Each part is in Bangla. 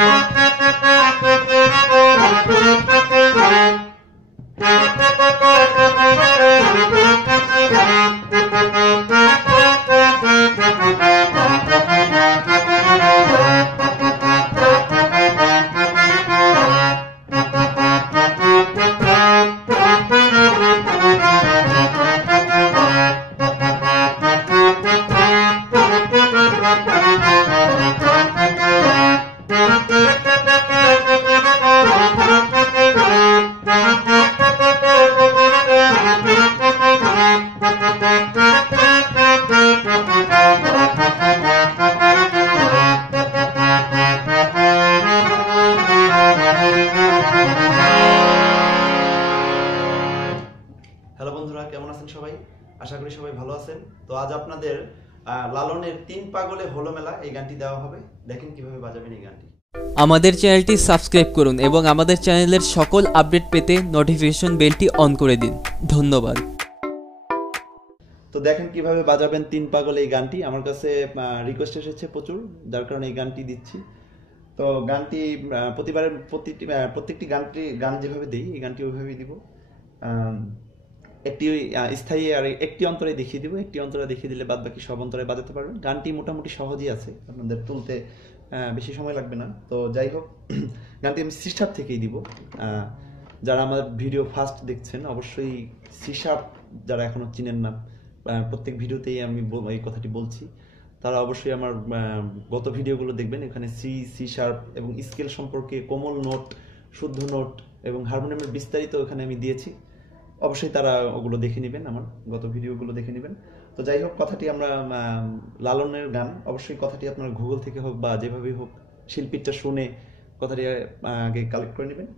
হ্যালো বন্ধুরা, কেমন আছেন সবাই? আশা করি সবাই ভালো আছেন। তো আজ আপনাদের লালনের 3 পাগলে হলো মেলা এই গানটি দেওয়া হবে। দেখেন কিভাবে বাজাবেন এই গানটি। আমাদের চ্যানেলটি সাবস্ক্রাইব করুন এবং আমাদের চ্যানেলের সকল আপডেট পেতে নোটিফিকেশন বেলটি অন করে দিন। ধন্যবাদ। তো দেখেন কিভাবে বাজাবেন 3 পাগলে এই গানটি। আমার কাছে রিকোয়েস্ট এসেছে প্রচুর, যার কারণে এই গানটি দিচ্ছি। তো গানটি প্রত্যেকটি গান যেভাবে দিই এই গানটি ওইভাবেই দিব। একটি স্থায়ী আর একটি অন্তরে দেখিয়ে দিব, একটি অন্তরে দেখিয়ে দিলে বাদ বাকি সব অন্তরে বাজাতে পারবেন। গানটি মোটামুটি সহজই আছে, আপনাদের তুলতে বেশি সময় লাগবে না। তো যাই হোক, গানটি আমি সি শার্প থেকেই দিব। যারা আমার ভিডিও ফার্স্ট দেখছেন অবশ্যই সি শার্প, যারা এখনো চিনেন না, প্রত্যেক ভিডিওতেই আমি এই কথাটি বলছি, তারা অবশ্যই আমার গত ভিডিওগুলো দেখবেন। এখানে সি শার্প এবং স্কেল সম্পর্কে, কোমল নোট, শুদ্ধ নোট এবং হারমোনিয়ামের বিস্তারিত এখানে আমি দিয়েছি। অবশ্যই তারা ওগুলো দেখে নেবেন, আমার গত ভিডিওগুলো দেখে নেবেন। তো যাই হোক, কথাটি আমরা লালনের গান, অবশ্যই কথাটি আপনার গুগল থেকে হোক বা যেভাবেই হোক শিল্পীটা শুনে কথাটি আগে কালেক্ট করে নেবেন।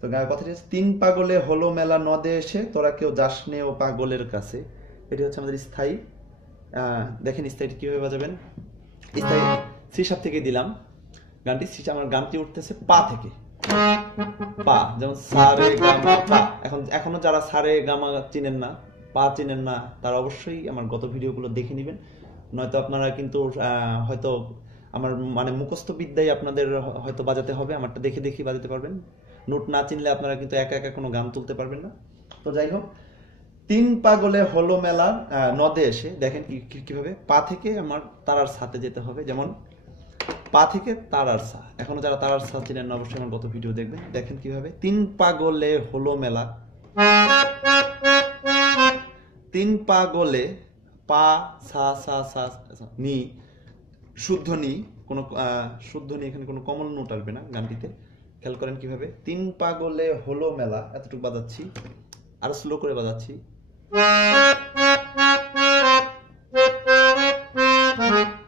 তো কথাটি হচ্ছে 3 পাগলে হলো মেলা নদে এসে তোরা কেউ যাস নে ও পাগলের কাছে। এটি হচ্ছে আমাদের স্থায়ী। দেখেন স্থায়ীটি কিভাবে বাজাবেন। স্থায়ী সি শার্প থেকে দিলাম গানটি। আমার গানটি উঠতেছে পা থেকে, পা, যেমন সারে গামা পা। এখনো যারা সারে গামা চিনেন না, পা চিনেন না, তারা অবশ্যই আমার গত ভিডিওগুলো দেখে নেবেন। নয়তো আপনারা কিন্তু হয়তো আমার মুখস্থ বিদ্যায় আপনাদের হয়তো বাজাতে হবে, আমারটা দেখে দেখে বাজাতে পারবেন। নোট না চিনলে আপনারা কিন্তু একা একা কোনো গান তুলতে পারবেন না। তো যাই হোক, 3 পাগলে হলো মেলা নদে এসে, দেখেন কিভাবে পা থেকে আমার তারার সাথে যেতে হবে। যেমন পা থেকে তারার সা, এখনো যারা তারার সা চিনেন না অবশ্যই আমার গত ভিডিও দেখবেন। দেখেন কিভাবে 3 পাগলে হলো মেলা, 3 পাগলে পা সা সা সা নি, শুদ্ধ নি, কোনো শুদ্ধ নি, এখানে কোনো কমল নোট আসবে না গানটিতে। খেয়াল করেন কিভাবে 3 পাগলে হলো মেলা, এতটুকু বাজাচ্ছি, আরো স্লো করে বাজাচ্ছি।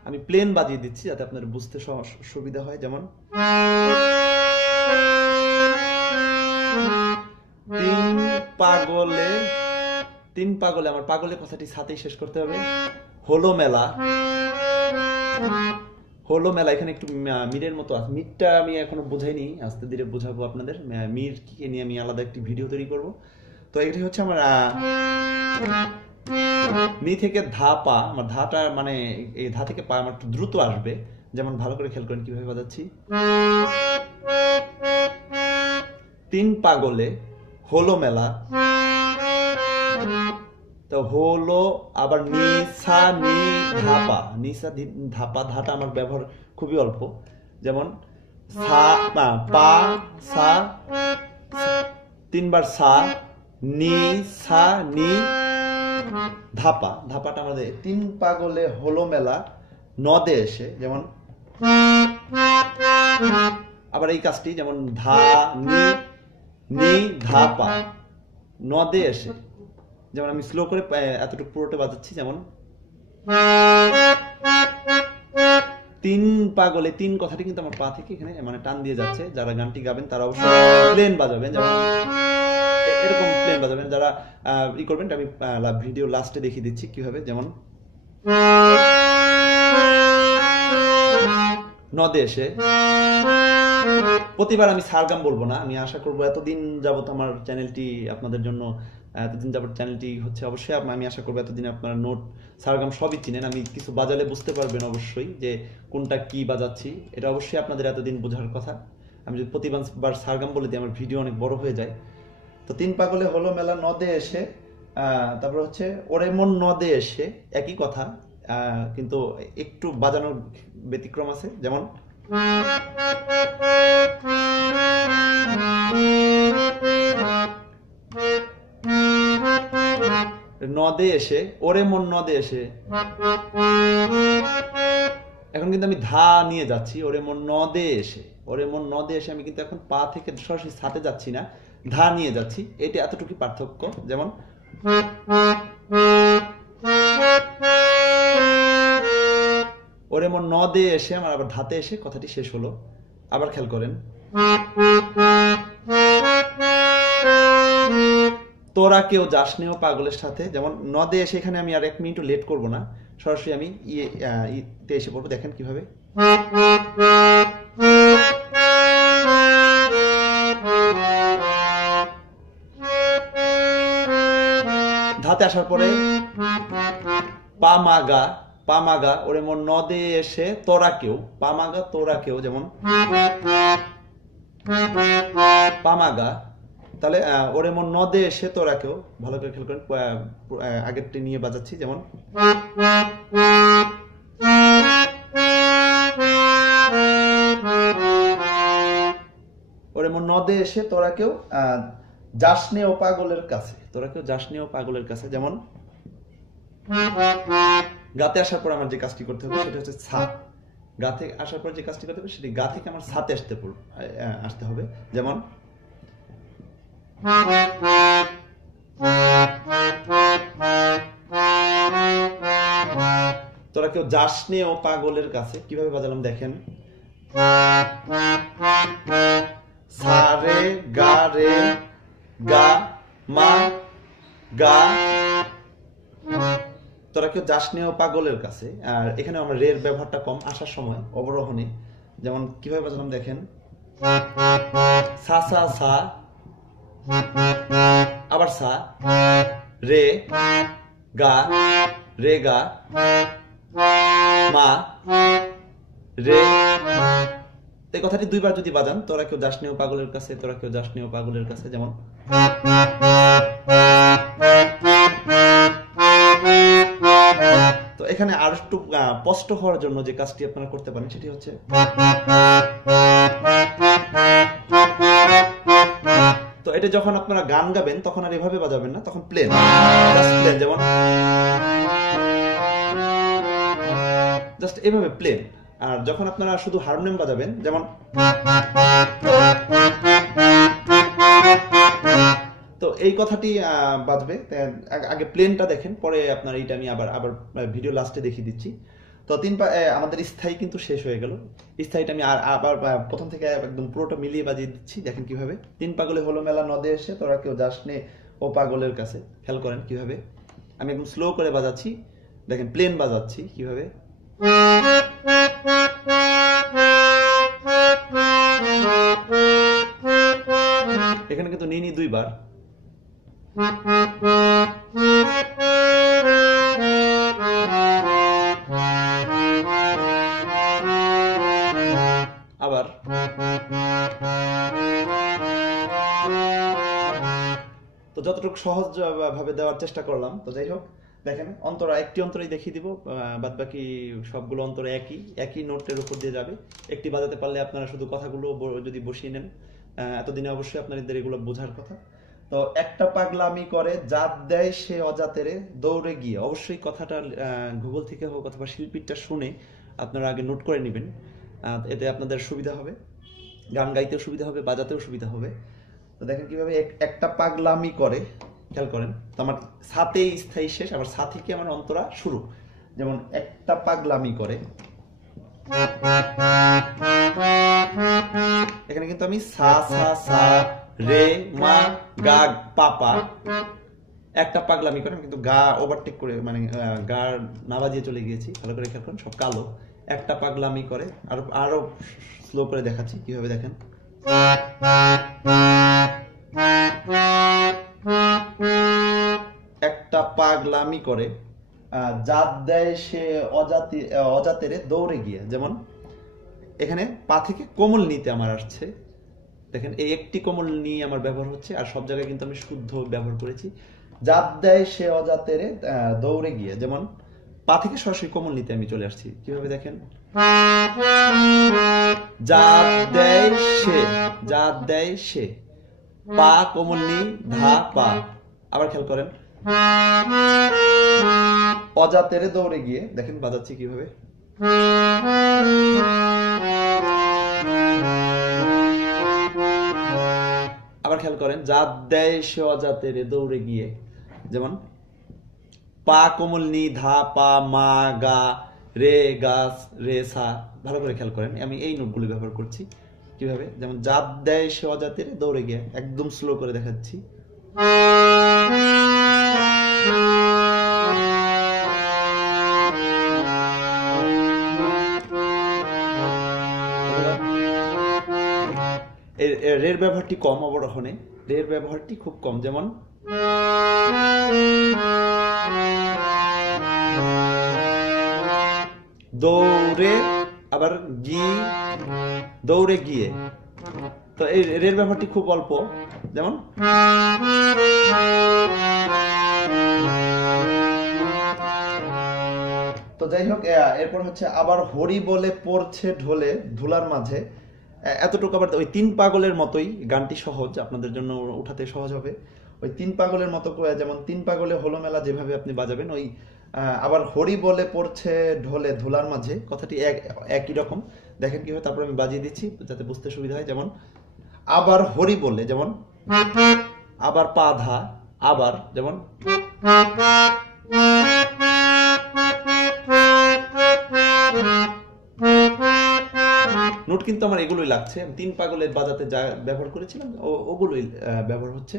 আমি প্লেন বাজিয়ে দিচ্ছি যাতে আপনাদের বুঝতে সুবিধা হয়। যেমন 3 পাগলে আমার পাগলে কথাটি সাথেই শেষ করতে হবে। হলো মেলা, হলো মেলা, এখানে একটু মিরের মতো আছে। মিরটা আমি এখনো বোঝাইনি, আস্তে ধীরে বোঝাবো আপনাদের। মির কি নিয়ে আমি আলাদা একটি ভিডিও তৈরি করব। তো এটি হচ্ছে আমার নি থেকে ধা পা। আমার ধাটা এই ধা থেকে পা আমার একটু দ্রুত আসবে। যেমন ভালো করে খেয়াল করেন কিভাবে বাজাচ্ছি। 3 পাগলে হলো মেলা, তো হলো আবার নি সা নি ধাপা, নি সা ধাপা, ধাটা আমার ব্যবহার খুবই অল্প। যেমন সা পা সা, 3 বার সা, নি সা নি ধাপা, ধাপাটা আমাদের 3 পাগলে হলো মেলা নদে এসে। যেমন আবার এই কাজটি, যেমন ধা নি নি ধাপা, নদে এসে। যেমন আমি স্লো করে এতটুকু পুরোটা বাজাচ্ছি। যেমন 3 পাগলে, 3 কথাটি কিন্তু আমার পা থেকে এখানে টান দিয়ে যাচ্ছে। যারা গানটি গাবেন তারা অবশ্যই প্লেন বাজাবেন, যেমন এরকম প্লেন বাজাবেন। যারা ই করবেন, আমি ভিডিও লাস্টে দেখিয়ে দিচ্ছি কিভাবে। যেমন নদে এসে, প্রতিবার আমি সারগাম বলবো না। আমি আশা করবো এতদিন যাবত আমার চ্যানেলটি আপনাদের জন্য এতদিন যাবত চ্যানেলটি হচ্ছে, অবশ্যই আমি আশা করবো এতদিন আপনারা নোট সারগাম সবই চিনেন। আমি কিছু বাজালে বুঝতে পারবেন অবশ্যই যে কোনটা কি বাজাচ্ছি, এটা অবশ্যই আপনাদের এতদিন বোঝার কথা। আমি যদি প্রতিবার সারগাম বলে দিই আমার ভিডিও অনেক বড় হয়ে যায়। তো 3 পাগলে হলো মেলা নদে এসে, তারপর হচ্ছে ওরে মন নদে এসে, একই কথা কিন্তু একটু বাজানোর ব্যতিক্রম আছে। যেমন নদে এসে, ওরে মন নদে এসে, এখন কিন্তু আমি ধা নিয়ে যাচ্ছি। ওরে মন নদে এসে, ওরে মন নদে এসে আমি কিন্তু এখন পা থেকে সরাসরি সাথে যাচ্ছি না, ধা নিয়ে যাচ্ছি। এটা এতটুকু পার্থক্য। যেমন ওরে মন নদে এসে আমার আবার ধাতে এসে কথাটি শেষ হলো। আবার খেয়াল করেন, তোরা কেউ যাস নেও পাগলের সাথে। যেমন নদে এসে এখানে আমি আর 1 মিনিটও লেট করব না, সরাসরি আমি ইতে এসে পড়বো। দেখেন কিভাবে, ধাতে আসার পরে পামাগা, পামাগা ওরে মন নদে এসে তোরা কেউ, পামাগা তোরা কেউ। যেমন পামাগা, তাহলে ওরে মন নদে এসে তোরা কেউ, ভালো করে খেয়াল করেন, আগেরটি নিয়ে বাজাচ্ছি। যেমন ওরে মন নদে এসে তোরা কেউ যাসনে ও পাগলের কাছে, তোরা কেউ যাসনে ও পাগলের কাছে। যেমন গাতে আসার পর আমার যে কাজটি করতে হবে সেটা হচ্ছে ছা। গাতে আসার পর যে কাজটি করতে হবে সেটি গা থেকে আমার সাথে আসতে হবে। যেমন তোরা কেউ যাসনে ও পাগলের কাছে। কিভাবে বাজালাম দেখেন, সা রে গা রে গা মা গা, তোরা কেউ যাসনে ও পাগলের কাছে। আর এখানে আমার রের ব্যবহারটা কম আসার সময় অবরোহণে। যেমন কিভাবে বাজালাম দেখেন, সা সা সা, আবার সা, রে গা, রে গা মা রে। এই কথাটি 2 বার যদি বাজান, তোরা কেউ যাসনে ও পাগলের কাছে, তোরা কেউ যাসনে ও পাগলের কাছে। যেমন তো এখানে আর একটু স্পষ্ট হওয়ার জন্য যে কাজটি আপনারা করতে পারেন সেটি হচ্ছে, তো এটা যখন আপনারা গান গাবেন তখন আর এভাবে বাজাবেন না, তখন প্লেন, প্লেন। যেমন জাস্ট এভাবে প্লেন। আর যখন আপনারা শুধু হারমোনিয়াম বাজাবেন, যেমন তো এই কথাটি বাজবে। আগে প্লেনটা দেখেন, পরে আপনার এইটা আমি আবার ভিডিও লাস্টে দেখিয়ে দিচ্ছি। তো আমাদের স্থায়ী কিন্তু শেষ হয়ে গেল। স্থায়ীটা আমি আবার প্রথম থেকে একদম পুরোটা মিলিয়ে বাজিয়ে দিচ্ছি। দেখেন কিভাবে, 3 পাগলে হলো মেলা নদে এসে তোরা কেউ যাসনে ও পাগলের কাছে। খেয়াল করেন কিভাবে আমি একদম স্লো করে বাজাচ্ছি। দেখেন প্লেন বাজাচ্ছি কিভাবে, এখানে কিন্তু নিনি 2 বার। আবার তো যতটুকু সহজ ভাবে দেওয়ার চেষ্টা করলাম। তো যাই হোক, দেখেন অন্তরা একটি অন্তরাই দেখিয়ে দিব, বাদ বাকি সবগুলো অন্তরা একই নোটের উপর দিয়ে যাবে। একটি বাজাতে পারলে আপনারা শুধু কথাগুলো যদি বসিয়ে নেন, এতদিনে অবশ্যই আপনাদের এগুলো বোঝার কথা। তো একটা পাগলামি করে জাত দেয় সে অজাতেরে দৌড়ে গিয়ে, অবশ্যই কথাটা গুগল থেকে হোক অথবা শিল্পীটা শুনে আপনারা আগে নোট করে নেবেন, এতে আপনাদের সুবিধা হবে, গান গাইতেও সুবিধা হবে, বাজাতেও সুবিধা হবে। তো দেখেন কিভাবে একটা পাগলামি করে, খেয়াল করেন। তো আমার সাথে স্থায়ী শেষ, আবার সা থেকে আমার অন্তরা শুরু। যেমন একটা পাগলামি করে, এখানে কিন্তু আমি সা সা সা রে মা গা পাপা, একটা পাগলামি করে কিন্তু গা ওভারটেক করে, মানে গা না বাজিয়ে চলে গিয়েছি। ভালো করে খেয়াল করেন, সব কালো। একটা পাগলামি করে, আরো স্লো করে দেখাচ্ছি কিভাবে, দেখেন পাগলামি করে জাত দেয় সে অজাতেরে দৌড়ে গিয়ে। যেমন এখানে পা থেকে কোমল নিতে আমার আসছে, দেখেন এই একটি কোমল নিয়ে আমার ব্যবহার হচ্ছে, আর সব জায়গায় কিন্তু আমি শুদ্ধ ব্যবহার করেছি। জাত দেয় সে অজাতেরে দৌড়ে গিয়ে, যেমন পা থেকে সরাসরি কোমল নিতে আমি চলে আসছি। কিভাবে দেখেন, জাত দেয় সে পা কোমল নি ধা পা। আবার খেয়াল করেন, অজাতেরে দৌড়ে গিয়ে, দেখেন বাজাচ্ছি কিভাবে, আবার খেয়াল করেন, জাত দেয় সে অজাতেরে দৌড়ে গিয়ে, যেমন পা কোমল নি ধা পা মা গা রে গাছ রে সা। ভালো করে খেয়াল করেন, আমি এই নোটগুলো ব্যবহার করছি। কিভাবে, যেমন জাত দেয় সে অজাতেরে দৌড়ে গিয়ে, একদম স্লো করে দেখাচ্ছি। রের ব্যবহারটি কম অবরোহণে, রের ব্যবহারটি খুব কম। যেমন দৌড়ে, আবার দৌড়ে গিয়ে, তো এই রের ব্যবহারটি খুব অল্প। যেমন তো যাই হোক, এরপর হচ্ছে আবার হরি বলে পড়ছে ঢোলে ধুলার মাঝে। এতটুকু আবার ওই তিন পাগলের মতোই, গানটি সহজ, আপনাদের জন্য উঠাতে সহজ হবে। ওই তিন পাগলের মতো, যেমন তিন পাগলে হলো মেলা যেভাবে আপনি বাজাবেন, ওই আবার হরি বলে পড়ছে ঢোলে ধুলার মাঝে, কথাটি একই রকম। দেখেন কিভাবে, তারপর আমি বাজিয়ে দিচ্ছি যাতে বুঝতে সুবিধা হয়। যেমন আবার হরি বলে, যেমন আবার পা ধা, আবার যেমন নোট কিন্তু আমার এগুলোই লাগছে, তিন পাগলে বাজাতে যা ব্যবহার করেছিলাম ওগুলোই ব্যবহার হচ্ছে,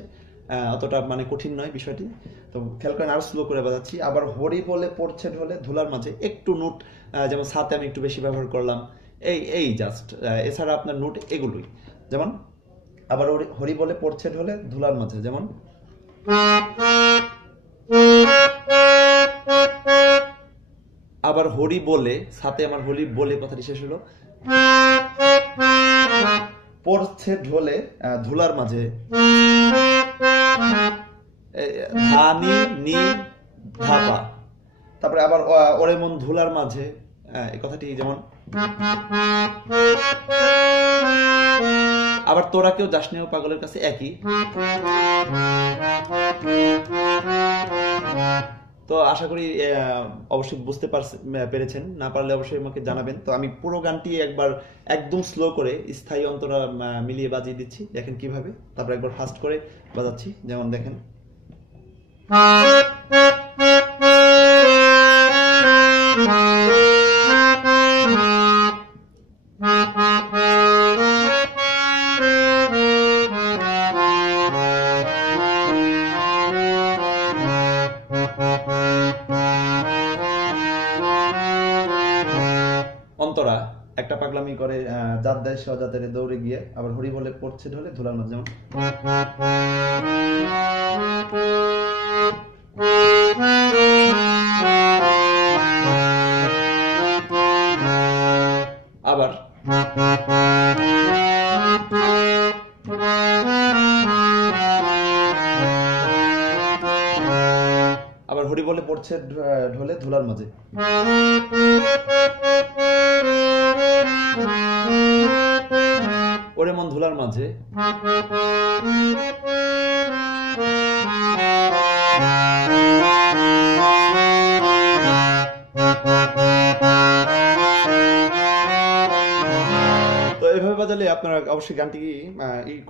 অতটা মানে কঠিন নয় বিষয়টি। তো খেয়াল করেন, আরো স্লো করে বাজাচ্ছি। আবার হরি বলে পড়ছে ঢোলে ধুলার মাঝে, একটু নোট যেমন সাথে আমি একটু বেশি ব্যবহার করলাম, এই জাস্ট, এছাড়া আপনার নোট এগুলোই। যেমন আবার হরি বলে পড়ছে ঢোলে ধুলার মাঝে, যেমন আবার হরি বলে, সাথে আমার হরি বলে কথাটি শেষ হলো, পড়ছে ঢোলে ধুলার মাঝে, ধানি নি ধাপা। তারপরে আবার ওরে মন ধুলার মাঝে, এই কথাটি যেমন আবার তোরা কেউ যাস নেও পাগলের কাছে, একই। তো আশা করি অবশ্যই বুঝতে পেরেছেন, না পারলে অবশ্যই আমাকে জানাবেন। তো আমি পুরো গানটি একবার একদম স্লো করে স্থায়ী অন্তরা মিলিয়ে বাজিয়ে দিচ্ছি, দেখেন কিভাবে। তারপর একবার ফাস্ট করে বাজাচ্ছি, যেমন দেখেন অন্তরা একটা পাগলামি করে জাত দেয় সে অজাতেরে দৌড়ে গিয়ে, আবার হরি বলে পড়ছে ঢোলে ধুলার মাঝে, যেমন আবার হরি বলে পড়ছে ঢোলে ধুলার মাঝে, ওরে মন ধুলার মাঝে, এভাবে বাজালে আপনারা অবশ্যই গানটি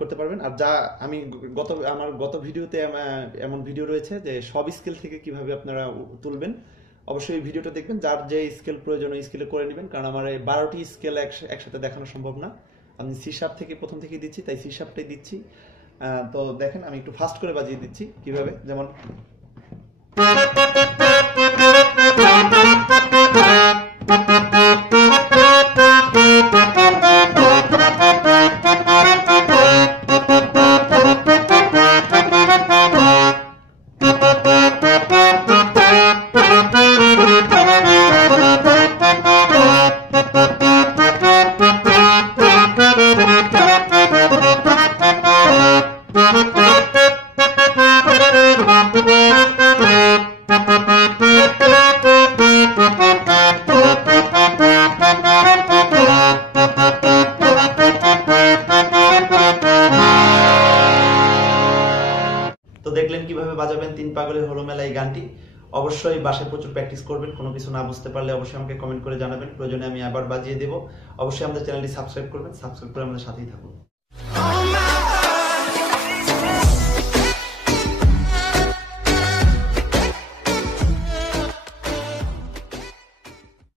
করতে পারবেন। আর যা আমি আমার গত ভিডিওতে এমন ভিডিও রয়েছে যে সব স্কেল থেকে কিভাবে আপনারা তুলবেন, অবশ্যই এই ভিডিওটা দেখবেন। যার যে স্কেল প্রয়োজন ওই স্কেলে করে নেবেন, কারণ আমার এই 12টি স্কেল একসাথে দেখানো সম্ভব না। আমি সি শার্প থেকে প্রথম থেকেই দিচ্ছি, তাই সি শার্পটাই দিচ্ছি। তো দেখেন আমি একটু ফাস্ট করে বাজিয়ে দিচ্ছি কিভাবে, যেমন কিভাবে বাজাবেন 3 পাগলের হলো মেলা এই গানটি অবশ্যই বাসায় প্রচুর প্র্যাকটিস করবেন। কোনো কিছু না বুঝতে পারলে অবশ্যই আমাকে কমেন্ট করে জানাবেন, প্রয়োজনে আমি আবার বাজিয়ে দেব। অবশ্যই আমাদের চ্যানেলটি সাবস্ক্রাইব করবেন, সাবস্ক্রাইব করে আমাদের সাথেই থাকুন।